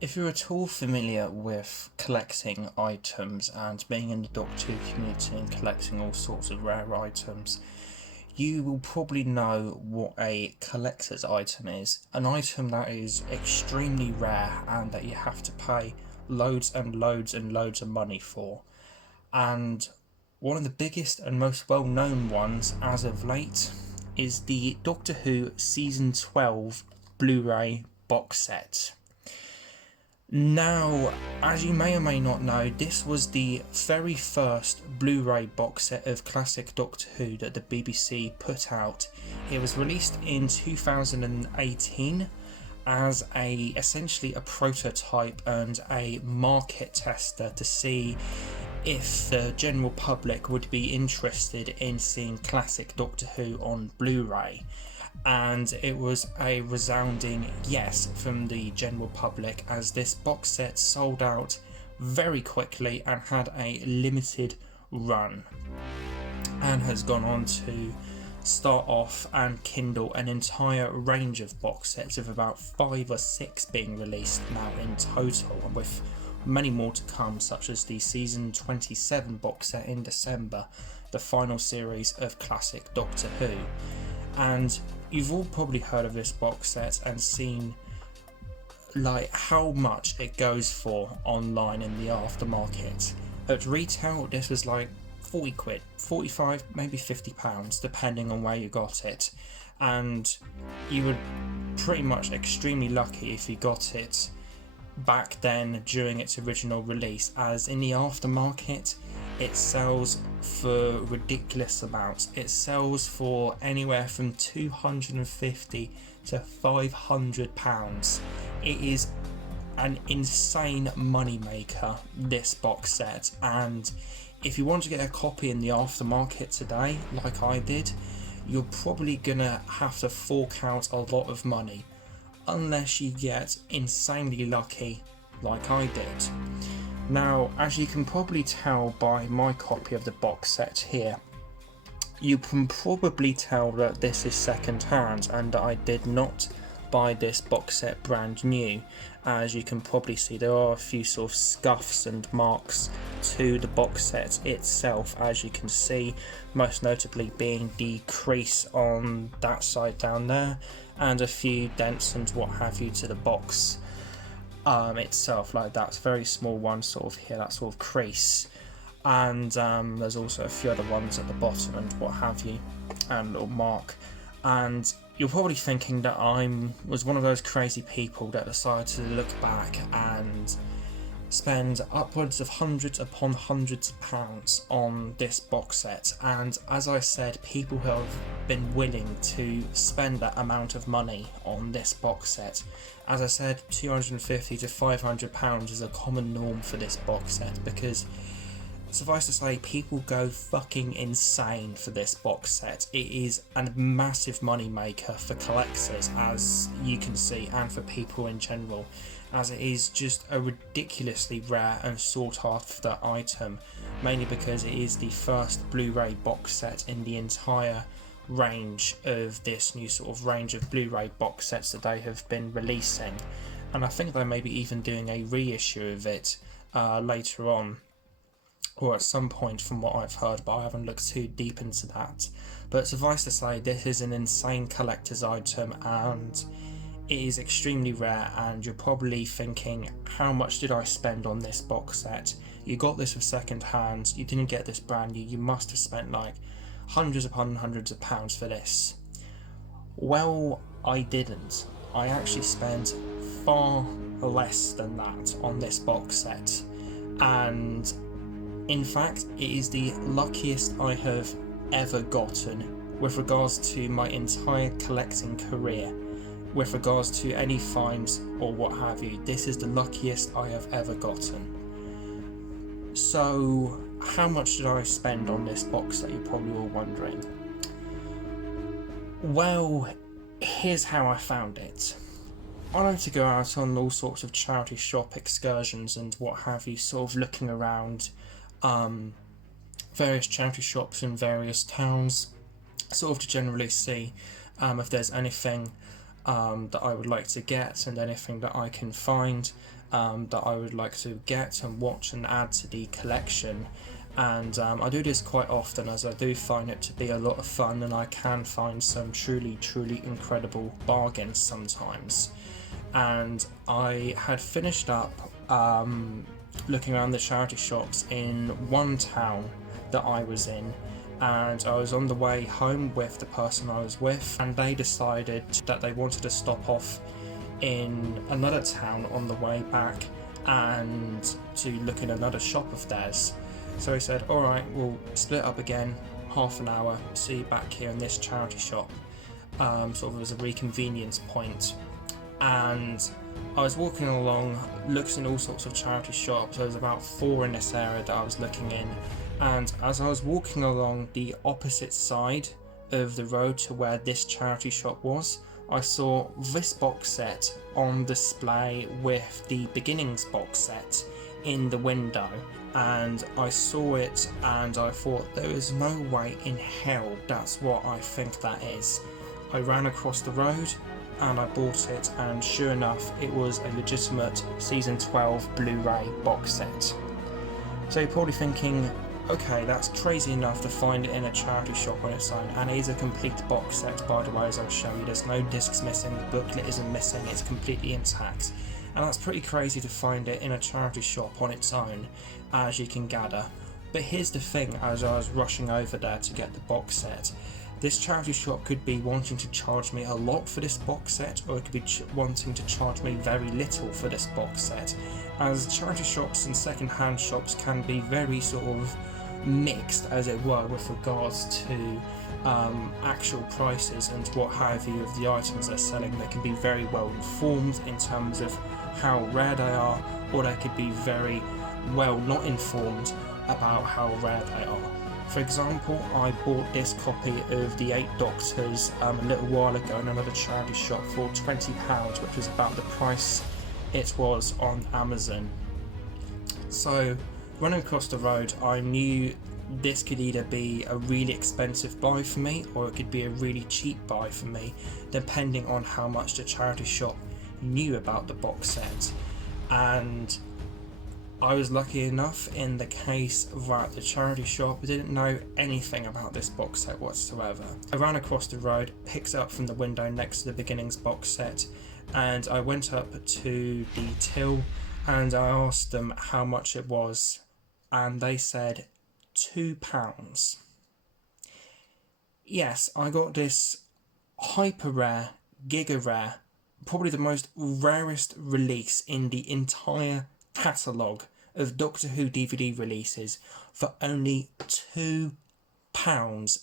If you're at all familiar with collecting items and being in the Doctor Who community and collecting all sorts of rare items, you will probably know what a collector's item is. An item that is extremely rare and that you have to pay loads and loads and loads of money for. And one of the biggest and most well known ones as of late is the Doctor Who Season 12 Blu ray box set. Now, as you may or may not know, this was the very first Blu-ray box set of classic Doctor Who that the BBC put out. It was released in 2018 as essentially a prototype and a market tester to see if the general public would be interested in seeing classic Doctor Who on Blu-ray. And it was a resounding yes from the general public, as this box set sold out very quickly and had a limited run, and has gone on to start off and kindle an entire range of box sets, of about 5 or 6 being released now in total, and with many more to come, such as the season 27 box set in December, the final series of classic Doctor Who. And you've all probably heard of this box set and seen how much it goes for online in the aftermarket. At retail, this was like 40 quid, 45, maybe £50, depending on where you got it. And you were pretty much extremely lucky if you got it back then during its original release, as in the aftermarket it sells for ridiculous amounts. It sells for anywhere from £250 to £500. It is an insane money maker, this box set, and if you want to get a copy in the aftermarket today, like I did, you're probably gonna have to fork out a lot of money, unless you get insanely lucky like I did. Now, as you can probably tell by my copy of the box set here, you can probably tell that this is second hand and that I did not buy this box set brand new. As you can probably see, there are a few sort of scuffs and marks to the box set itself, as you can see, most notably being the crease on that side down there, and a few dents and what have you to the box itself, like that very small one sort of here, that sort of crease, and there's also a few other ones at the bottom and what have you, and a little mark. And you're probably thinking that I was one of those crazy people that decided to look back and spend upwards of hundreds upon hundreds of pounds on this box set, and as I said, people have been willing to spend that amount of money on this box set. As I said, £250 to £500 is a common norm for this box set, because suffice to say, people go fucking insane for this box set. It is a massive money maker for collectors, as you can see, and for people in general, as it is just a ridiculously rare and sought after item, mainly because it is the first Blu-ray box set in the entire range of this new sort of range of Blu-ray box sets that they have been releasing. And I think they may be even doing a reissue of it later on, or at some point from what I've heard, but I haven't looked too deep into that. But suffice to say, this is an insane collector's item and it is extremely rare, and you're probably thinking, how much did I spend on this box set? You got this for second hand, you didn't get this brand new, you must have spent like hundreds upon hundreds of pounds for this. Well, I didn't. I actually spent far less than that on this box set, and in fact, it is the luckiest I have ever gotten with regards to my entire collecting career. With regards to any finds or what have you, this is the luckiest I have ever gotten. So, how much did I spend on this box set, you're probably all wondering? Well, here's how I found it. I like to go out on all sorts of charity shop excursions and what have you, sort of looking around various charity shops in various towns, sort of to generally see if there's anything that I would like to get and anything that I can find that I would like to get and watch and add to the collection. And I do this quite often, as I do find it to be a lot of fun, and I can find some truly incredible bargains sometimes. And I had finished up looking around the charity shops in one town that I was in, and I was on the way home with the person I was with, and they decided that they wanted to stop off in another town on the way back and to look in another shop of theirs. So he said, alright, we'll split up again, half an hour, see you back here in this charity shop, sort of as a reconvenience point. And I was walking along, looking in all sorts of charity shops. There was about 4 in this area that I was looking in, and as I was walking along the opposite side of the road to where this charity shop was, I saw this box set on display with the beginnings box set in the window, and I saw it and I thought, there is no way in hell that's what I think that is. I ran across the road and I bought it, and sure enough, it was a legitimate season 12 Blu-ray box set. So you're probably thinking, okay, that's crazy enough to find it in a charity shop on its own, and it is a complete box set, by the way, as I'll show you. There's no discs missing, the booklet isn't missing, it's completely intact. And that's pretty crazy to find it in a charity shop on its own, as you can gather. But here's the thing, as I was rushing over there to get the box set, this charity shop could be wanting to charge me a lot for this box set, or it could be wanting to charge me very little for this box set, as charity shops and second-hand shops can be very sort of mixed, as it were, with regards to actual prices and what have you of the items they're selling. They can be very well informed in terms of how rare they are, or they could be very well not informed about how rare they are. For example, I bought this copy of The Eight Doctors a little while ago in another charity shop for £20, which was about the price it was on Amazon. So running across the road, I knew this could either be a really expensive buy for me, or it could be a really cheap buy for me, depending on how much the charity shop knew about the box set. And I was lucky enough in the case that the charity shop didn't know anything about this box set whatsoever. I ran across the road, picked it up from the window next to the beginnings box set, and I went up to the till and I asked them how much it was, and they said £2. Yes, I got this hyper rare, giga rare, probably the most rarest release in the entire catalogue of Doctor Who DVD releases for only £2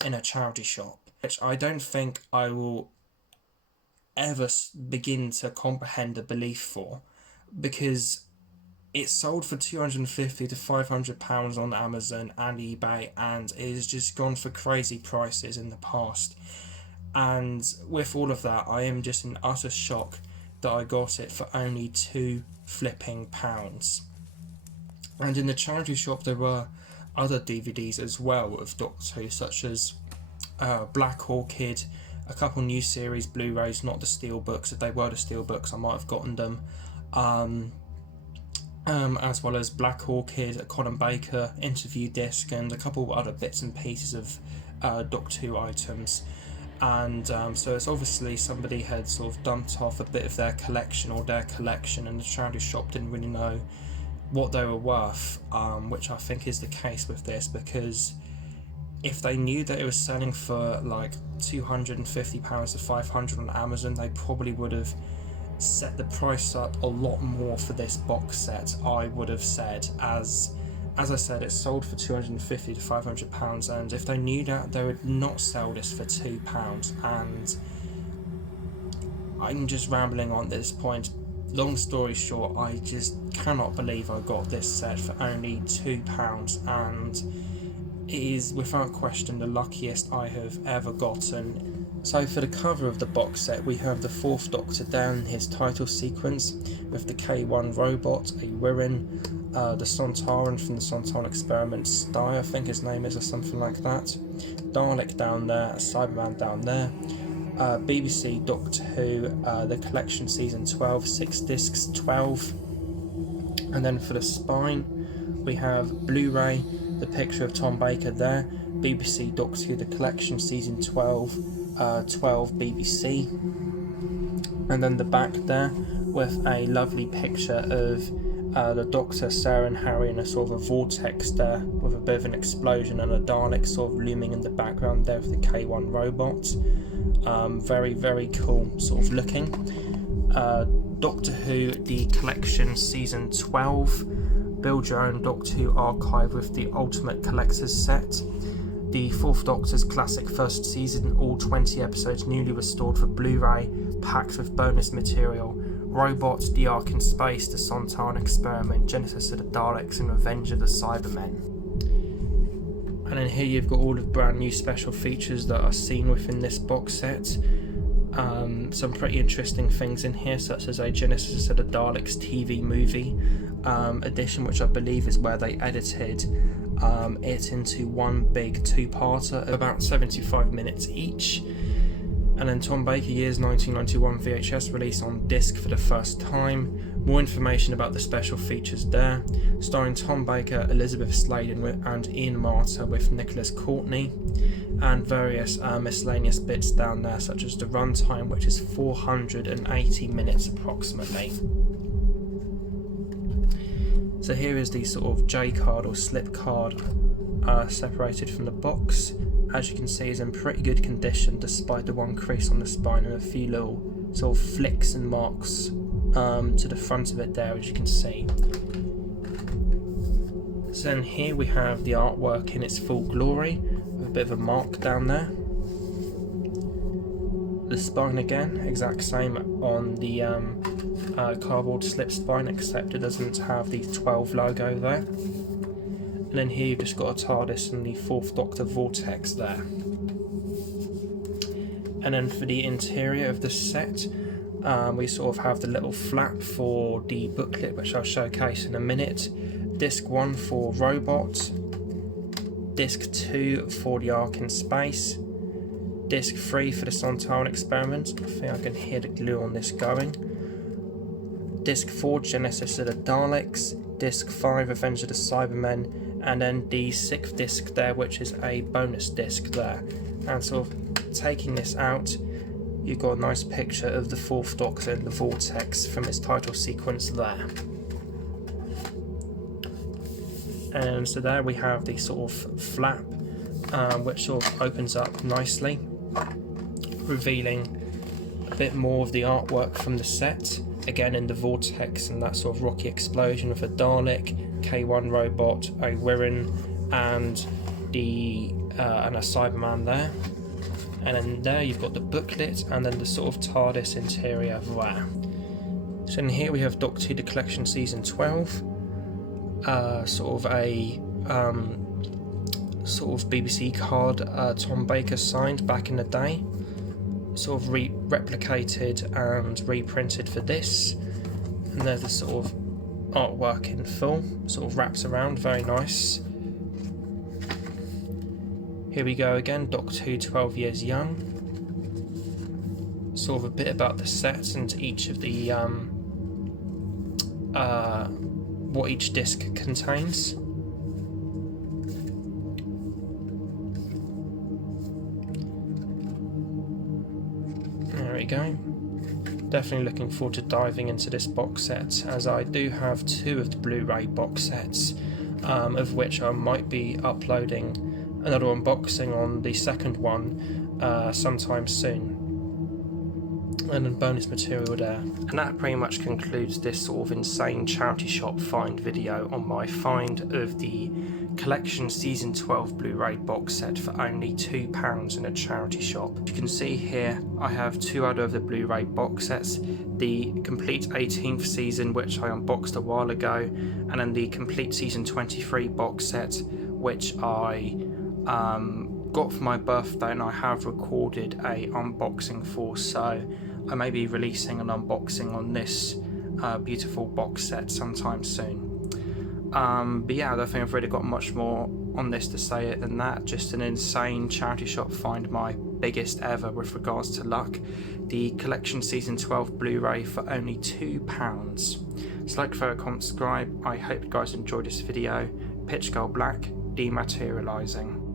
in a charity shop, which I don't think I will ever begin to comprehend a belief for, because it's sold for £250 to £500 on Amazon and eBay, and it has just gone for crazy prices in the past. And with all of that, I am just in utter shock that I got it for only £2 flipping. And in the charity shop there were other DVDs as well of Doctor Who, such as Black Orchid, a couple new series Blu-rays, not the steelbooks. If they were the steelbooks, I might have gotten them. As well as Black Orchid, a Colin Baker interview disc, and a couple other bits and pieces of Doctor Who items. And so it's obviously somebody had sort of dumped off a bit of their collection, and the charity shop didn't really know what they were worth, which I think is the case with this, because if they knew that it was selling for like £250 to £500 on Amazon, they probably would have set the price up a lot more for this box set, I would have said. As I said, it's sold for £250 to £500, and if they knew that, they would not sell this for £2. And I'm just rambling on at this point. Long story short, I just cannot believe I got this set for only £2, and it is without question the luckiest I have ever gotten. So for the cover of the box set, we have the 4th Doctor down in his title sequence with the K1 robot, a Wirren, the Sontaran from the Sontaran Experiment, Sty I think his name is, or something like that, Dalek down there, a Cyberman down there, BBC Doctor Who, the collection season 12, 6 discs, 12, And then for the spine, we have Blu-ray, the picture of Tom Baker there, BBC Doctor Who The Collection Season 12, 12 BBC. And then the back there with a lovely picture of the Doctor, Sarah and Harry in a sort of a vortex there with a bit of an explosion and a Dalek sort of looming in the background there with the K1 robot. Very, very cool sort of looking. Doctor Who The Collection Season 12, build your own Doctor Who archive with the Ultimate Collector's set. The 4th Doctor's classic first season, all 20 episodes newly restored for Blu-ray, packed with bonus material. Robot, The Ark in Space, The Sontaran Experiment, Genesis of the Daleks and Revenge of the Cybermen. And then here you've got all of brand new special features that are seen within this box set. Some pretty interesting things in here, such as a Genesis of the Daleks TV movie edition, which I believe is where they edited it into one big two-parter of about 75 minutes each. And then Tom Baker Years 1991 VHS release on disc for the first time. More information about the special features there. Starring Tom Baker, Elizabeth Sladen and Ian Marter with Nicholas Courtney. And various miscellaneous bits down there, such as the runtime, which is 480 minutes approximately. So here is the sort of J card or slip card separated from the box. As you can see, is in pretty good condition despite the one crease on the spine and a few little sort of flicks and marks to the front of it there, as you can see. So then here we have the artwork in its full glory, with a bit of a mark down there. The spine again, exact same on the cardboard slip spine, except it doesn't have the 12 logo there. And then here you've just got a TARDIS and the 4th Doctor Vortex there. And then for the interior of the set, we sort of have the little flap for the booklet, which I'll showcase in a minute. Disc 1 for Robot, Disc 2 for The Ark in Space, Disc 3 for the Sontaran Experiment. I think I can hear the glue on this going. Disc 4 Genesis of the Daleks, Disc 5 Revenge of the Cybermen, and then the 6th disc there, which is a bonus disc there. And sort of taking this out, you've got a nice picture of the 4th Doctor in the Vortex from its title sequence there. And so there we have the sort of flap, which sort of opens up nicely, revealing a bit more of the artwork from the set, again in the Vortex and that sort of rocky explosion with a Dalek, K1 robot, a Wirren and a Cyberman there. And then there you've got the booklet and then the sort of TARDIS interior there. So in here we have Doctor Who The Collection Season 12, sort of a sort of BBC card Tom Baker signed back in the day, sort of replicated and reprinted for this. And there's the sort of artwork in full, sort of wraps around, very nice. Here we go again, Doctor Who 12 Years Young. Sort of a bit about the set and each of the what each disc contains. There we go. Definitely looking forward to diving into this box set, as I do have 2 of the Blu-ray box sets, of which I might be uploading another unboxing on the second one sometime soon. And then bonus material there. And that pretty much concludes this sort of insane charity shop find video on my find of the Collection Season 12 Blu-ray box set for only £2 in a charity shop. You can see here I have 2 other of the Blu-ray box sets, the complete 18th season, which I unboxed a while ago, and then the complete season 23 box set, which I got for my birthday and I have recorded a unboxing for, so I may be releasing an unboxing on this beautiful box set sometime soon. But yeah, I don't think I've really got much more on this to say it than that. Just an insane charity shop find, my biggest ever with regards to luck. The Collection Season 12 Blu-ray for only £2. So like, favorite, comment, subscribe. I hope you guys enjoyed this video. Pitch Girl Black, dematerializing.